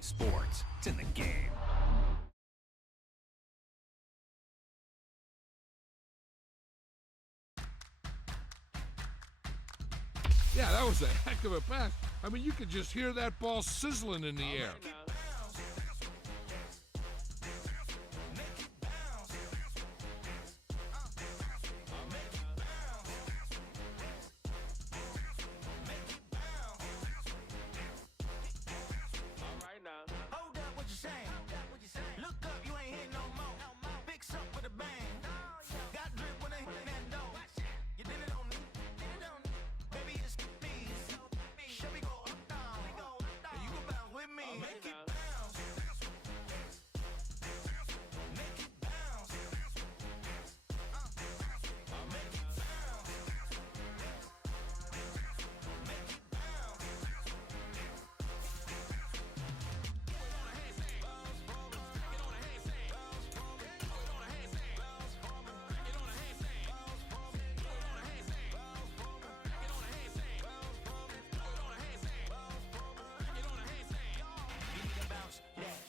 Sports. It's in the game. Yeah, that was a heck of a pass. I mean, you could just hear that ball sizzling in the air.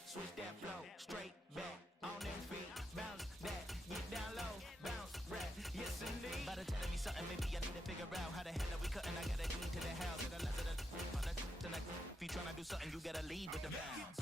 Switch that flow, straight back, on them feet, bounce that, get down low, bounce, rap, yes indeed. By the telling me something, maybe I need to figure out how the hell are we cutting, I gotta lead to the house, and the less of the, if you tryna do something, you gotta lead with the bounce.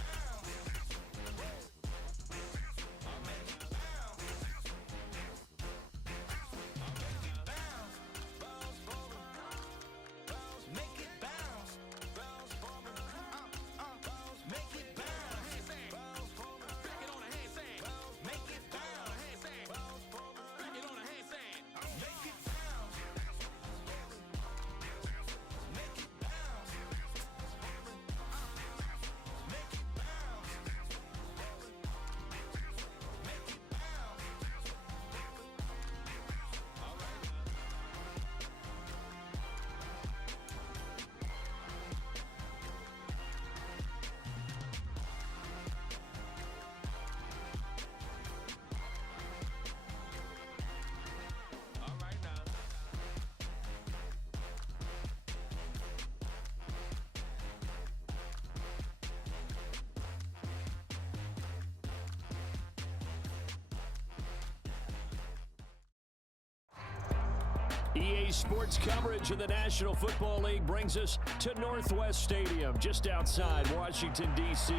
EA Sports coverage of the National Football League brings us to Northwest Stadium, just outside Washington, D.C.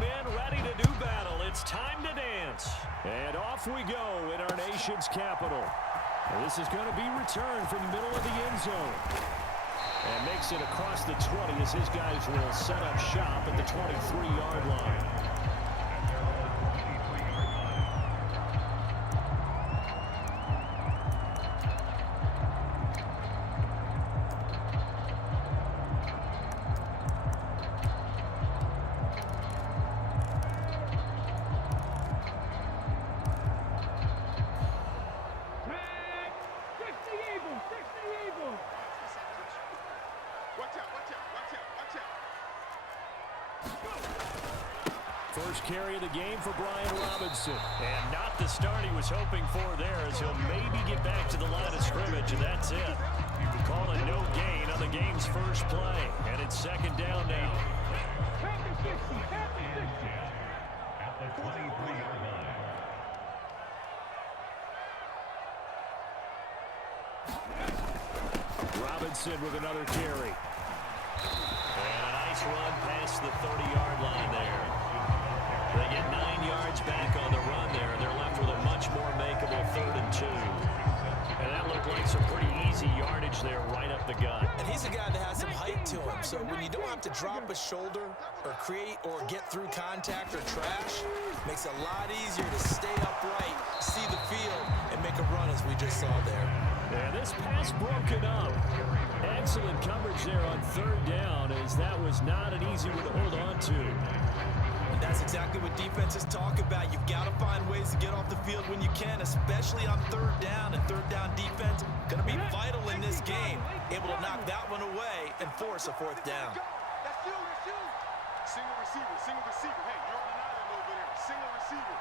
Men ready to do battle. It's time to dance. And off we go in our nation's capital. This is going to be returned from the middle of the end zone. And makes it across the 20 as his guys will set up shop at the 23-yard line. First carry of the game for Brian Robinson. And not the start he was hoping for there, as he'll maybe get back to the line of scrimmage, and that's it. Call it no gain on the game's first play. And it's second down now. At the 23-yard line. Robinson with another carry. And a nice run past the 30-yard line there. They get 9 yards back on the run there. They're left with a much more makeable 3rd and 2. And that looked like some pretty easy yardage there right up the gut. And he's a guy that has some height to him. So when you don't have to drop a shoulder or create or get through contact or trash, makes it a lot easier to stay upright, see the field, and make a run as we just saw there. Yeah, this pass broken up. Excellent coverage there on 3rd down, as that was not an easy one to hold on to. And that's exactly what defenses talk about. You've got to find ways to get off the field when you can, especially on 3rd down. And 3rd down defense going to be vital in this game, able to knock that one away and force a 4th down. That's you. Single receiver. Hey, you're on an island over there. single receiver.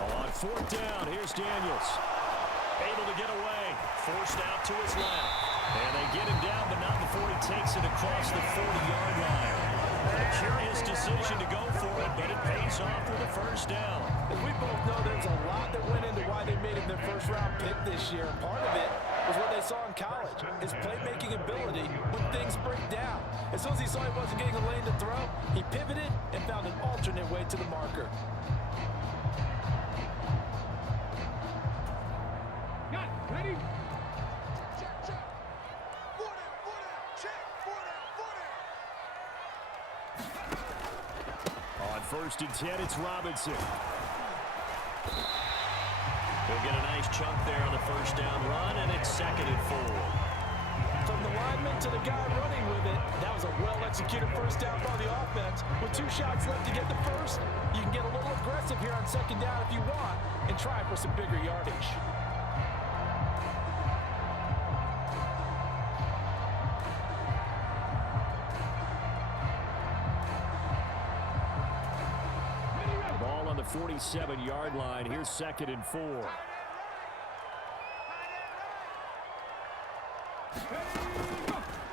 On fourth down, here's Daniels. Able to get away. Forced out to his left. And they get him down, but not before he takes it across the 40-yard line. A curious decision to go for it, but it pays off with a first down. As we both know, there's a lot that went into why they made him their first-round pick this year. And part of it was what they saw in college, his playmaking ability when things break down. As soon as he saw he wasn't getting a lane to throw, he pivoted and found an alternate way to the marker. Ready? Check, check. 40, check. 40. On first and 10, it's Robinson. He'll get a nice chunk there on the first down run, and it's 2nd and 4. From the lineman to the guy running with it, that was a well-executed first down by the offense. With 2 shots left to get the first, you can get a little aggressive here on 2nd down if you want and try for some bigger yardage. Ball on the 47-yard line. Here's 2nd and 4.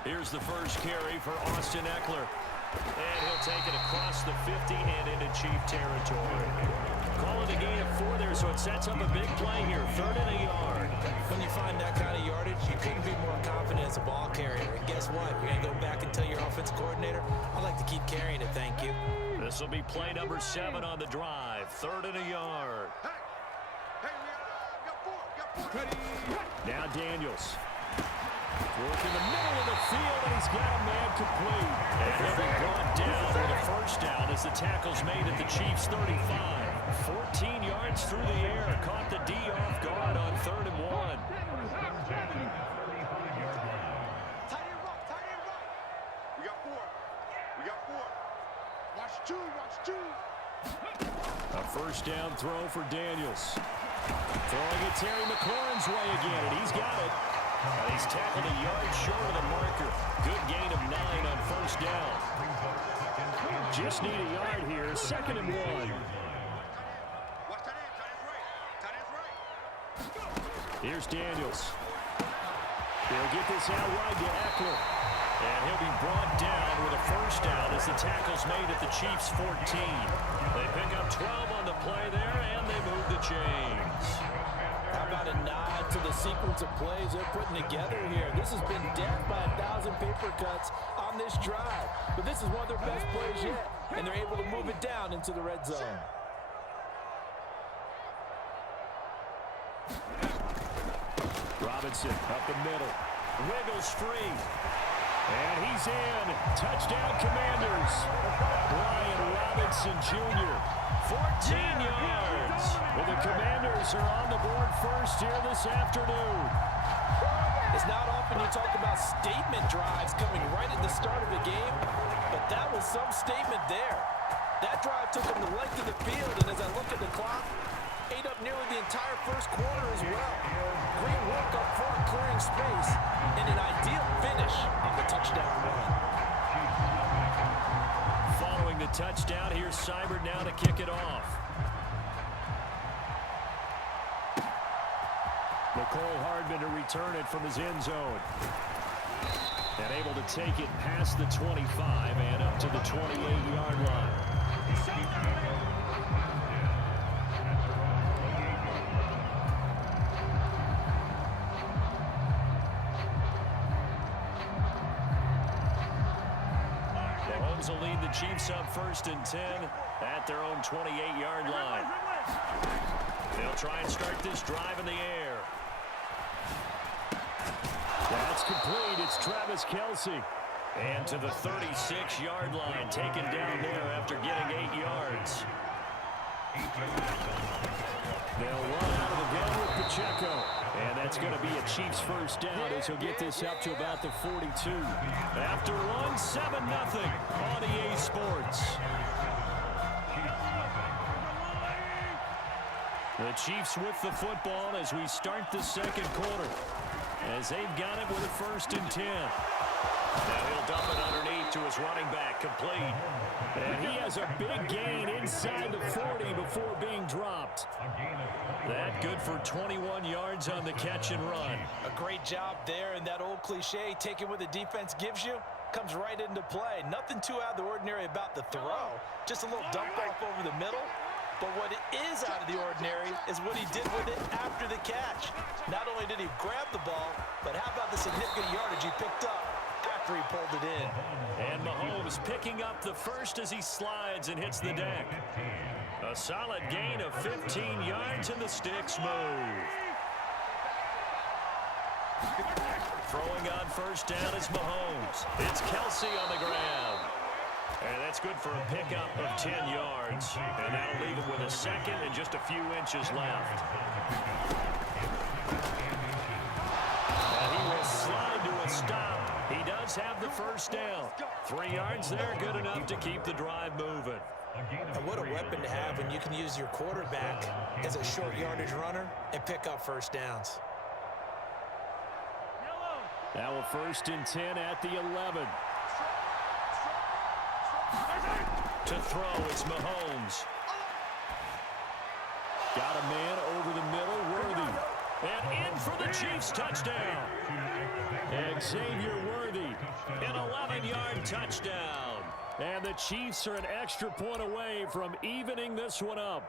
Here's the first carry for Austin Eckler. And he'll take it across the 50 and into Chief territory. Call it a gain of 4 there, so it sets up a big play here. 3rd and a yard. When you find that kind of yardage, you couldn't be more confident as a ball carrier. And guess what? You're going to go back and tell your offensive coordinator, I'd like to keep carrying it, thank you. This will be play number 7 on the drive. 3rd and a yard. Hey, we got 4. Ready? Now Daniels. Work in the middle of the field, and he's got a man complete. And he'll be brought down with a first down as the tackle's made at the Chiefs' 35. 14 yards through the air. Caught the D off guard on 3rd and 1. Tight end right. We got 4. Watch 2. A first down throw for Daniels. Throwing it Terry McLaurin's way again, and he's got it. And he's tackled a yard short of the marker. Good gain of 9 on first down. Just need a yard here. 2nd and 1. Watch tight end's right. Here's Daniels. He'll get this out wide to Eckler. And he'll be brought down with a first down as the tackle's made at the Chiefs' 14. They pick up 12 on the play there, and they move the chains. How about a nod to the sequence of plays they're putting together here? This has been death by 1,000 paper cuts on this drive. But this is one of their best plays yet, and they're able to move it down into the red zone. Robinson up the middle. Wiggles free. And he's in. Touchdown, Commanders. Brian Robinson Jr. 14 yards. Well, the Commanders are on the board first here this afternoon. It's not often you talk about statement drives coming right at the start of the game, but that was some statement there. That drive took them the length of the field, and as I look at the clock, ate up nearly the entire first quarter as well. Great work up front, clearing space, and an ideal finish on the touchdown run. Following the touchdown, here's Seibert now to kick it off. Nicole Hardman to return it from his end zone. And able to take it past the 25 and up to the 28-yard line. Mahomes will lead the Chiefs up 1st and 10 at their own 28-yard line. They'll try and start this drive in the air. That's complete. It's Travis Kelce. And to the 36-yard line, taken down there after getting 8 yards. They'll run out of the gun with Pacheco. And that's going to be a Chiefs first down as he'll get this up to about the 42. After one, 7-0 on EA Sports. The Chiefs with the football as we start the second quarter. as they've got it with a 1st and 10. Now he'll dump it underneath to his running back, complete. And he has a big gain inside the 40 before being dropped. That good for 21 yards on the catch and run. A great job there, and that old cliche, taking what the defense gives you, comes right into play. Nothing too out of the ordinary about the throw. Just a little dump off over the middle. But what is out of the ordinary is what he did with it after the catch. Not only did he grab the ball, but how about the significant yardage he picked up after he pulled it in. And Mahomes picking up the first as he slides and hits the deck. A solid gain of 15 yards, and the sticks move. Throwing on 1st down is Mahomes. It's Kelsey on the ground. And that's good for a pickup of 10 yards. And that'll leave him with a 2nd and just a few inches left. And he will slide to a stop. He does have the 1st down. 3 yards there, good enough to keep the drive moving. And what a weapon to have when you can use your quarterback as a short yardage runner and pick up 1st downs. Now a 1st and 10 at the 11. To throw, it's Mahomes. Got a man over the middle, Worthy. And in for the Chiefs touchdown. Xavier Worthy, an 11-yard touchdown. And the Chiefs are an extra point away from evening this one up.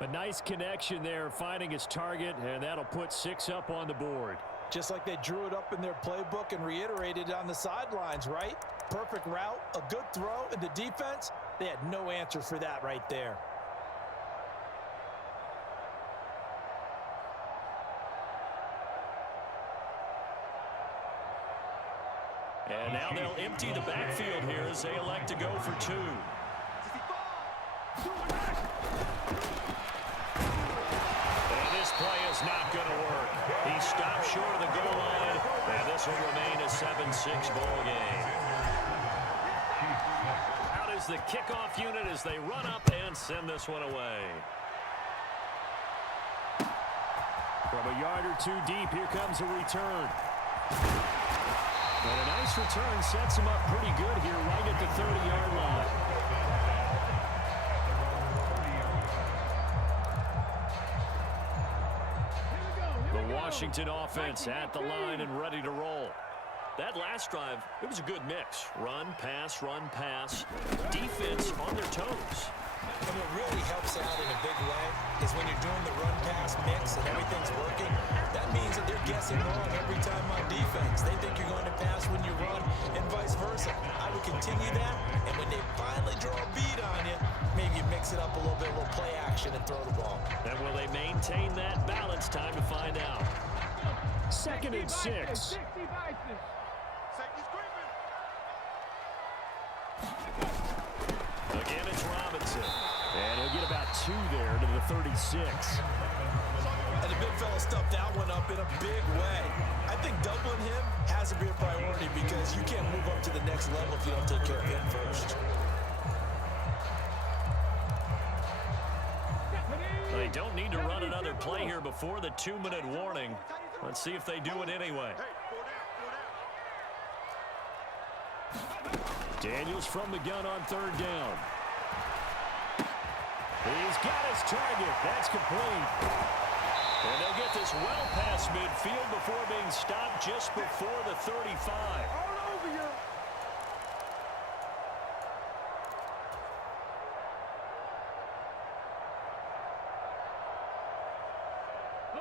A nice connection there, finding his target, and that'll put 6 up on the board. Just like they drew it up in their playbook and reiterated it on the sidelines, right? Perfect route, a good throw, and the defense, they had no answer for that right there. And now they'll empty the backfield here as they elect to go for 2. And this play is not going to work. He stopped short of the goal line, and this will remain a 7-6 ball game. Out is the kickoff unit as they run up and send this one away. From a yard or 2 deep, here comes a return. And a nice return sets him up pretty good here right at the 30-yard line. The Washington offense at the line and ready to roll. That last drive, it was a good mix. Run, pass, defense on their toes. And what really helps out in a big way is when you're doing the run-pass mix and everything's working, that means that they're guessing wrong every time on defense. They think you're going to pass when you run and vice versa. I would continue that, and when they finally draw a beat on you, maybe you mix it up a little bit, a little play action, and throw the ball. And will they maintain that balance? Time to find out. 2nd and 6. Again, it's Robinson. And he'll get about 2 there to the 36. And the big fella stuffed that one up in a big way. I think doubling him has to be a priority because you can't move up to the next level if you don't take care of him first. They don't need to run another play here before the 2-minute warning. Let's see if they do it anyway. Daniels from the gun on 3rd down. He's got his target. That's complete. And they'll get this well past midfield before being stopped just before the 35. All over you.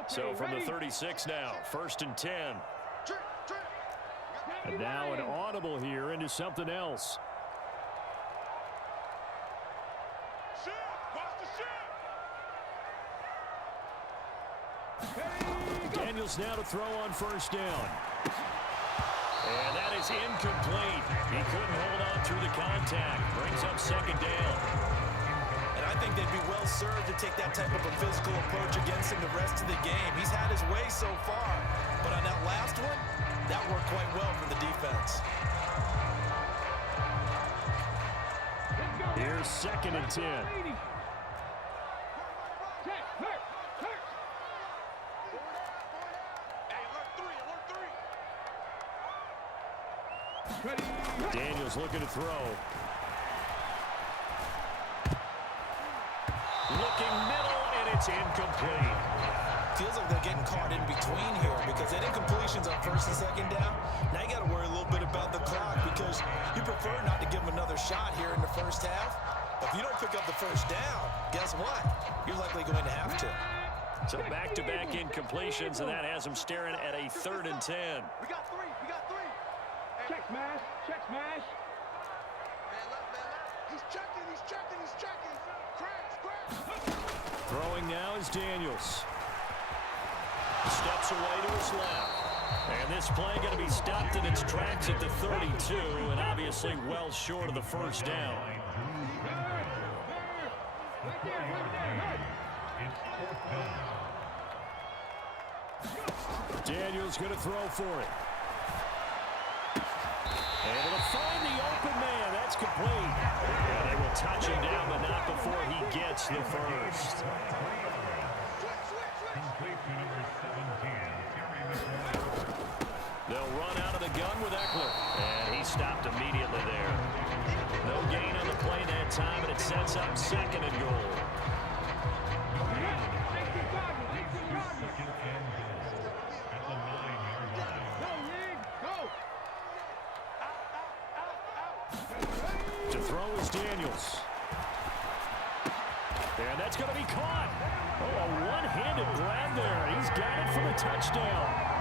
So from the 36 now, 1st and 10. And now an audible here into something else. Daniels now to throw on 1st down. And that is incomplete. He couldn't hold on through the contact. Brings up 2nd down. And I think they'd be well served to take that type of a physical approach against him the rest of the game. He's had his way so far. But on that last one, that worked quite well for the defense. Here's 2nd and 10. Daniels looking to throw. Looking middle, and it's incomplete. Feels like they're getting caught in between here because they did completions on first and second down. Now you got to worry a little bit about the clock because you prefer not to give them another shot here in the first half. If you don't pick up the first down, guess what? You're likely going to have to. So back-to-back incompletions, and that has them staring at a 3rd and 10. We got three. We got three. Check smash. Check smash. Man left, man left. He's checking. He's checking. He's checking. Crash. Throwing now is Daniels. Steps away to his left. And this play going to be stopped in its tracks at the 32, and obviously well short of the first down. Daniels going to throw for it. Able to find the open man. That's complete. And they will touch him down, but not before he gets the first. They'll run out of the gun with Eckler. And he stopped immediately there. No gain on the play that time, and it sets up 2nd and goal. To throw is Daniels. And that's going to be caught. Oh, a one-handed grab there. He's got it for the touchdown.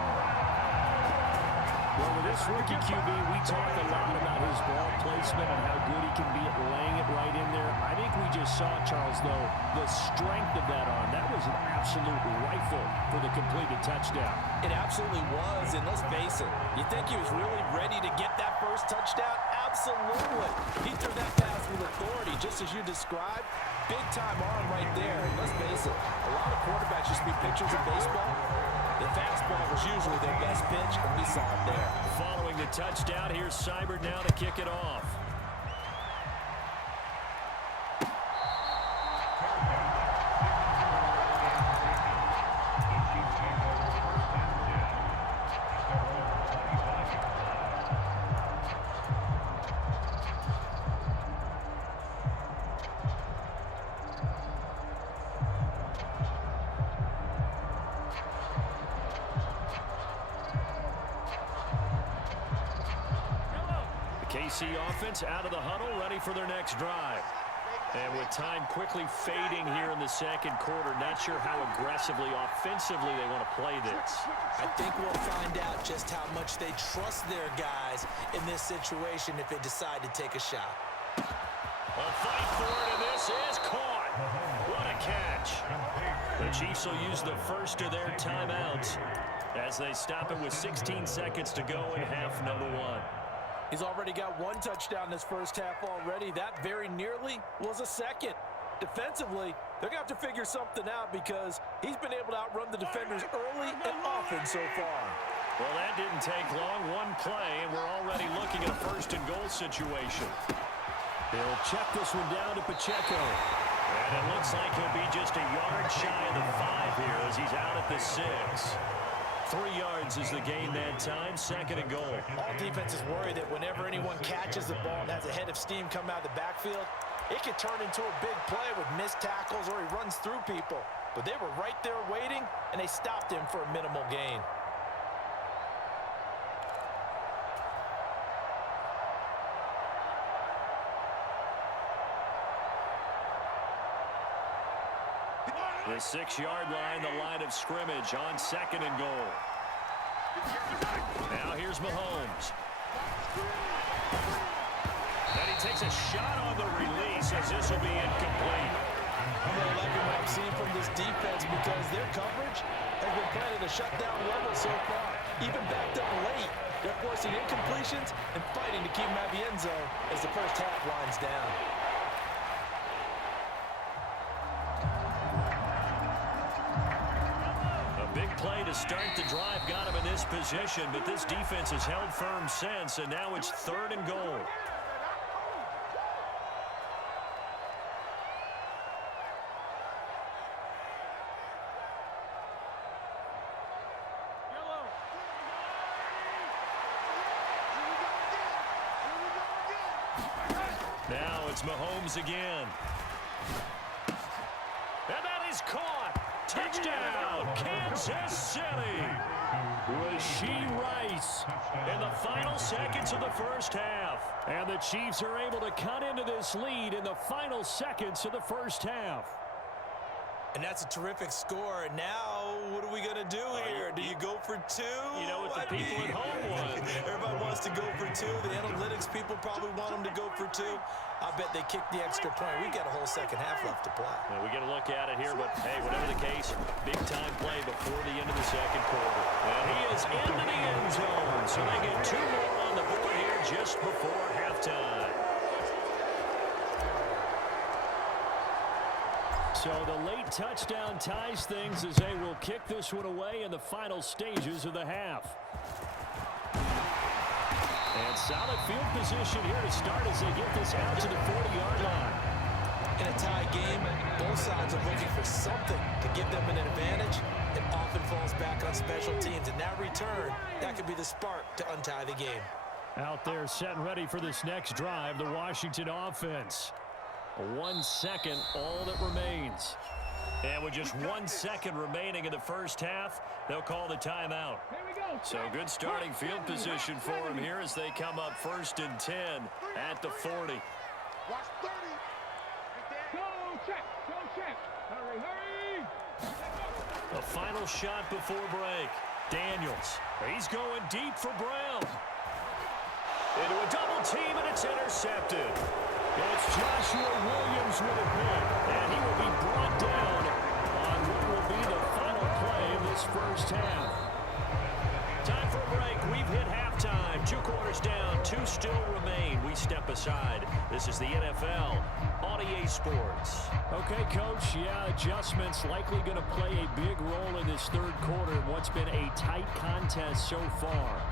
Well, with this rookie QB, we talk a lot about his ball placement and how good he can be at laying it right in there. I think we just saw, Charles, though, the strength of that arm. That was an absolute rifle for the completed touchdown. It absolutely was, and let's face it, you think he was really ready to get that first touchdown? Absolutely. He threw that pass with authority, just as you described. Big-time arm right there. And let's face it, a lot of quarterbacks used to be pitchers in baseball. The fastball was usually their best pitch, and we saw it there. Following the touchdown, here's Seibert now to kick it off. KC offense out of the huddle, ready for their next drive. And with time quickly fading here in the second quarter, not sure how aggressively, offensively they want to play this. I think we'll find out just how much they trust their guys in this situation if they decide to take a shot. A fight for it, and this is caught. What a catch. The Chiefs will use the first of their timeouts as they stop it with 16 seconds to go in half number 1. He's already got 1 touchdown this first half already. That very nearly was a second. Defensively, they're going to have to figure something out because he's been able to outrun the defenders early and often so far. Well, that didn't take long. 1 play, and we're already looking at a 1st and goal situation. He'll check this one down to Pacheco. And it looks like he'll be just a yard shy of the 5 here as he's out at the 6. 3 yards is the gain that time, 2nd and goal. All defenses worry that whenever anyone catches the ball and has a head of steam come out of the backfield, it could turn into a big play with missed tackles or he runs through people. But they were right there waiting, and they stopped him for a minimal gain. The 6-yard line, the line of scrimmage on 2nd and goal. Now here's Mahomes. Then he takes a shot on the release as this will be incomplete. I'm really liking what I'm seeing from this defense because their coverage has been playing at a shutdown level so far. Even backed up late, they're forcing incompletions and fighting to keep them out of the end zone as the first half winds down. Big play to start the drive got him in this position, but this defense has held firm since, and now it's 3rd and goal. It's Mahomes again. And that is caught. Touchdown, Kansas City. Rashee Rice in the final seconds of the first half. And the Chiefs are able to cut into this lead in the final seconds of the first half. And that's a terrific score. And now, what are we going to do here? Do you go for two? You know what the people at home want. Everybody wants to go for two. The analytics people probably want them to go for two. I bet they kicked the extra point. We've got a whole second half left to play. Yeah, we get a look at it here, but hey, whatever the case, big-time play before the end of the second quarter. And he is into the end zone, so they get two more on the board here just before halftime. So the late touchdown ties things as they will kick this one away in the final stages of the half. And solid field position here to start as they get this out to the 40-yard line. In a tie game, both sides are looking for something to give them an advantage. It often falls back on special teams. And that return, that could be the spark to untie the game. Out there set and ready for this next drive, the Washington offense. 1 second, all that remains. And with just 1 second remaining in the first half, they'll call the timeout. So good starting field position for them here as they come up 1st and 10 at the 40. Watch 30. Go check. Hurry, hurry. A final shot before break. Daniels, he's going deep for Brown. Into a double team, and it's intercepted. It's Joshua Williams with a pick, and he will be brought down on what will be the final play of this first half. Time for a break. We've hit halftime. 2 quarters down, 2 still remain. We step aside. This is the NFL on EA Sports. Okay, Coach, yeah, adjustments likely going to play a big role in this third quarter in what's been a tight contest so far.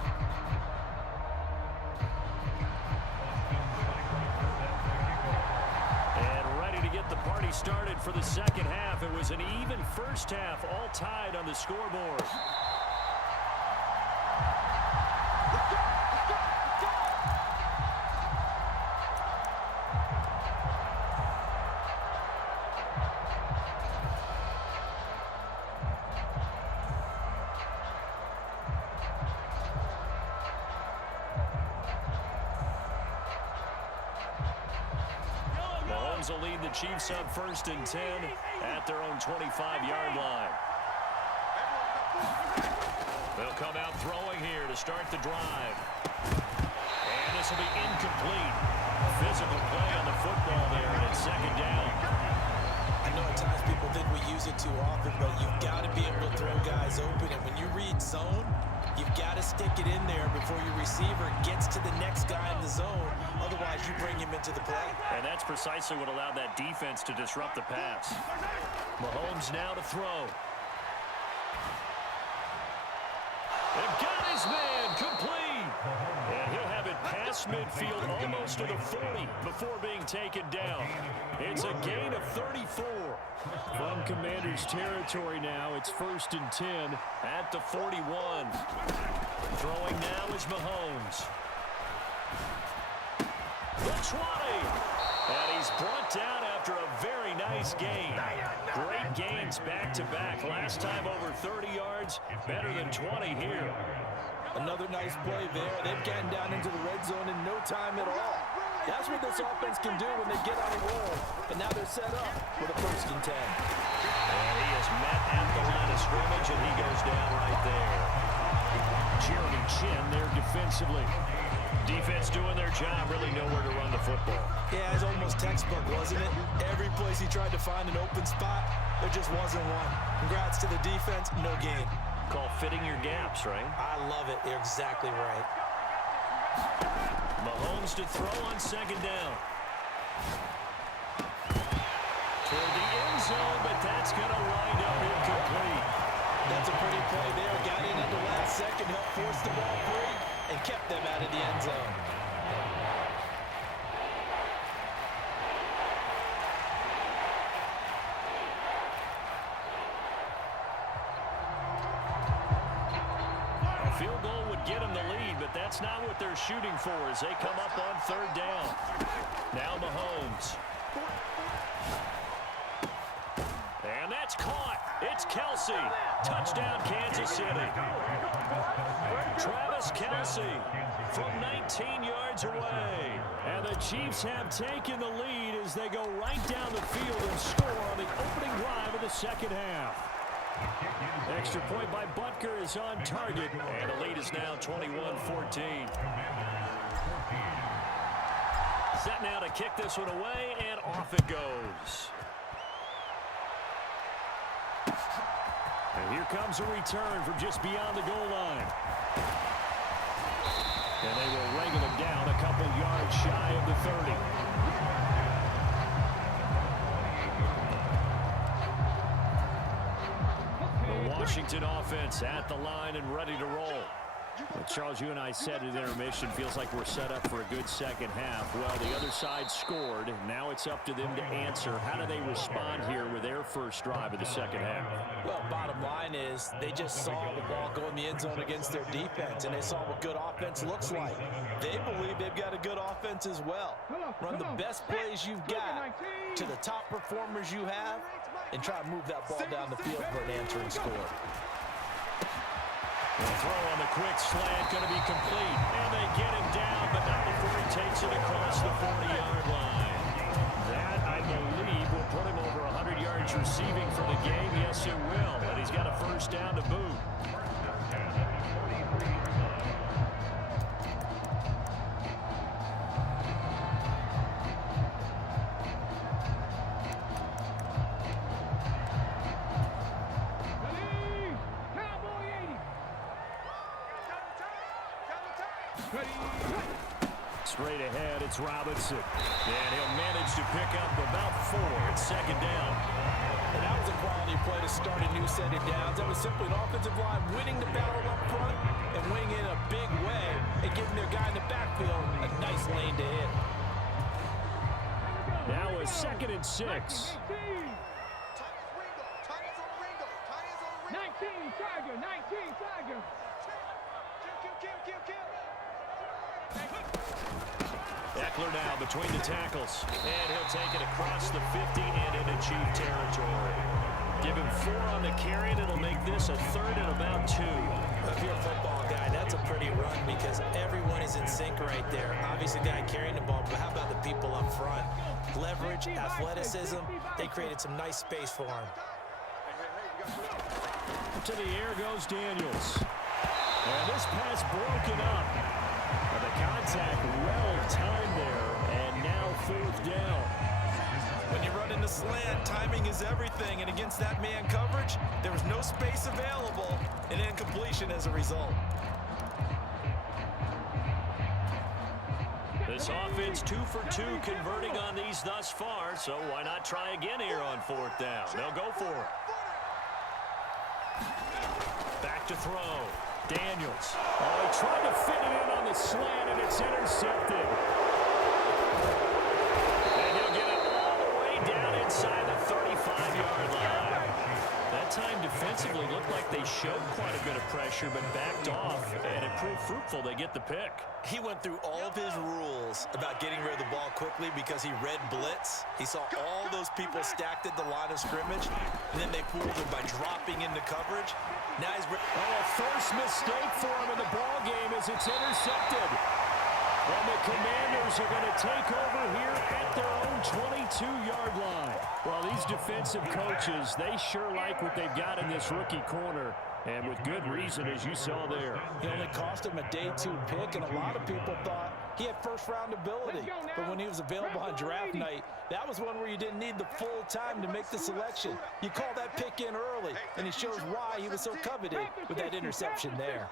The party started for the second half. It was an even first half, all tied on the scoreboard. Will lead the Chiefs up 1st and 10 at their own 25-yard line. They'll come out throwing here to start the drive. And this will be incomplete. Physical play on the football there, and it's 2nd down. I know at times people think we use it too often, but you've got to be able to throw guys open. And when you read zone, you've got to stick it in there before your receiver gets to the next guy in the zone. Otherwise, you bring him into the play. And that's precisely what allowed that defense to disrupt the pass. Mahomes now to throw. And got his man complete. And he'll have it past midfield almost to the 40 before being taken down. It's a gain of 34. From Commanders territory now, it's 1st and 10 at the 41. Throwing now is Mahomes. The 20. And he's brought down after a very nice gain. Great gains back-to-back. Last time over 30 yards, better than 20 here. Another nice play there. They've gotten down into the red zone in no time at all. That's what this offense can do when they get on a roll. And now they're set up with a 1st and 10. And he is met at the line of scrimmage, and he goes down right there. Jeremy Chin there defensively. Defense doing their job, really nowhere to run the football. Yeah, it's almost textbook, wasn't it? Every place he tried to find an open spot, there just wasn't one. Congrats to the defense, no gain. Call fitting your gaps, right? I love it. You're exactly right. Mahomes to throw on 2nd down. Toward the end zone, but that's going to wind up incomplete. That's a pretty play there. Got in at the last second, helped force the ball free, and kept them out of the end zone. A field goal would get them the lead, but that's not what they're shooting for as they come up on third down. Now Mahomes. And that's caught. It's Kelsey. Touchdown, Kansas City. Travis Kelsey from 19 yards away. And the Chiefs have taken the lead as they go right down the field and score on the opening drive of the second half. Extra point by Butker is on target, and the lead is now 21-14. Set now to kick this one away, and off it goes. And here comes a return from just beyond the goal line. And they will wrangle him down a couple yards shy of the 30. The Washington offense at the line and ready to roll. Well, Charles, you and I said at intermission, feels like we're set up for a good second half. Well, the other side scored. Now it's up to them to answer. How do they respond here with their first drive of the second half? Well, bottom line is they just saw the ball go in the end zone against their defense, and they saw what good offense looks like. They believe they've got a good offense as well. Run the best plays you've got to the top performers you have, and try to move that ball down the field for an answering score. The throw on the quick slant going to be complete. And they get him down, but not before he takes it across the 40-yard line. That, I believe, will put him over 100 yards receiving for the game. Yes, it will. And he's got a first down to boot. Straight ahead, it's Robinson. And he'll manage to pick up about 4. It's second down. And that was a quality play to start a new set of downs. That was simply an offensive line winning the battle up front and winning in a big way and giving their guy in the backfield a nice lane to hit. Now a 2nd and 6. 19, Tiger, 19, Tiger. Kill. Eckler now between the tackles. And he'll take it across the 50 and into Chief territory. Give him 4 on the carry, and it'll make this a 3rd and about 2. If you're a football guy, that's a pretty run because everyone is in sync right there. Obviously, the guy carrying the ball, but how about the people up front? Leverage, athleticism, they created some nice space for him. To the air goes Daniels. And this pass broken up. And the contact well timed there, and now 4th down. When you run in the slant, timing is everything, and against that man coverage, there was no space available, and incompletion as a result. This offense 2 for 2 converting on these thus far, so why not try again here on 4th down? They'll go for it. Back to throw. Daniels. Oh, he tried to fit it in on the slant, and it's intercepted. And he'll get it all the way down inside the 35-yard line. That time defensively looked like they showed quite a bit of pressure, but backed off, and it proved fruitful. They get the pick. He went through all of his rules about getting rid of the ball quickly because he read blitz. He saw all those people stacked at the line of scrimmage, and then they fooled him by dropping into coverage. Now he's a first mistake for him in the ball game as it's intercepted. And the Commanders are going to take over here at their own 22-yard line. Well, these defensive coaches, they sure like what they've got in this rookie corner. And with good reason, as you saw there. It only cost him a day 2 pick, and a lot of people thought he had first-round ability. But when he was available on draft night, that was one where you didn't need the full time to make the selection. You call that pick in early, and it shows why he was so coveted with that interception there.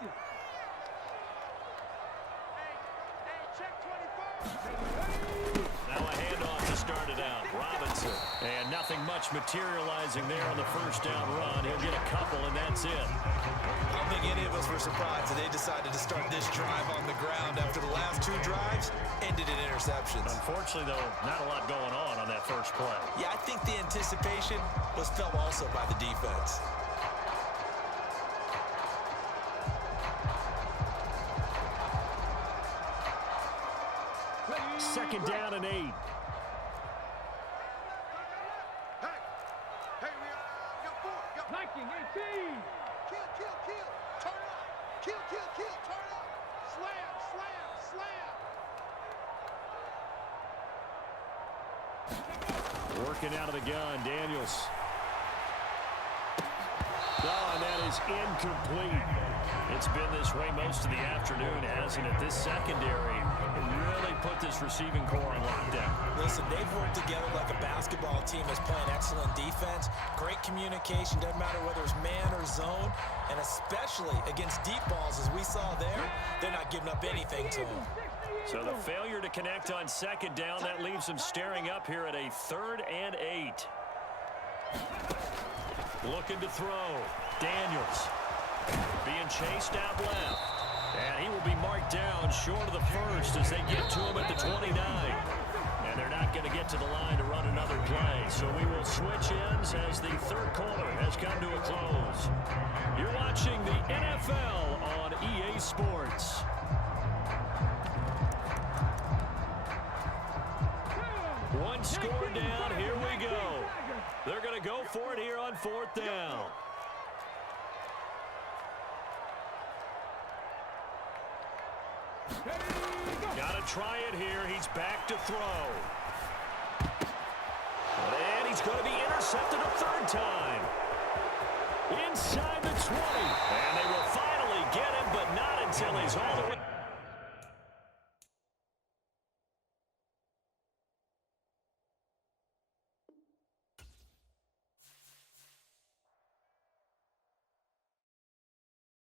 Now a handoff to start it out. Robinson. And nothing much materializing there on the first down run. He'll get a couple, and that's it. I don't think any of us were surprised that they decided to start this drive on the ground after the last 2 drives ended in interceptions. Unfortunately, though, not a lot going on that first play. Yeah, I think the anticipation was felt also by the defense. second down and 8. Hey, we got 4. Liking 18. Kill. Turn up. Kill. Turn up. Slam. Working out of the gun, Daniels. Oh, and that is incomplete. It's been this way most of the afternoon, hasn't it? This secondary really put this receiving core on lockdown. Listen, they've worked together like a basketball team that's playing excellent defense. Great communication, doesn't matter whether it's man or zone. And especially against deep balls, as we saw there, they're not giving up anything to them. So the failure to connect on second down, that leaves them staring up here at a 3rd and 8. Looking to throw. Daniels being chased out left. And he will be marked down short of the first as they get to him at the 29. And they're not going to get to the line to run another play. So we will switch ends as the third quarter has come to a close. You're watching the NFL on EA Sports. One score down, here we go. They're going to go for it here on 4th down. Got to try it here. He's back to throw. And he's going to be intercepted a 3rd time. Inside the 20. And they will finally get him, but not until he's all the way.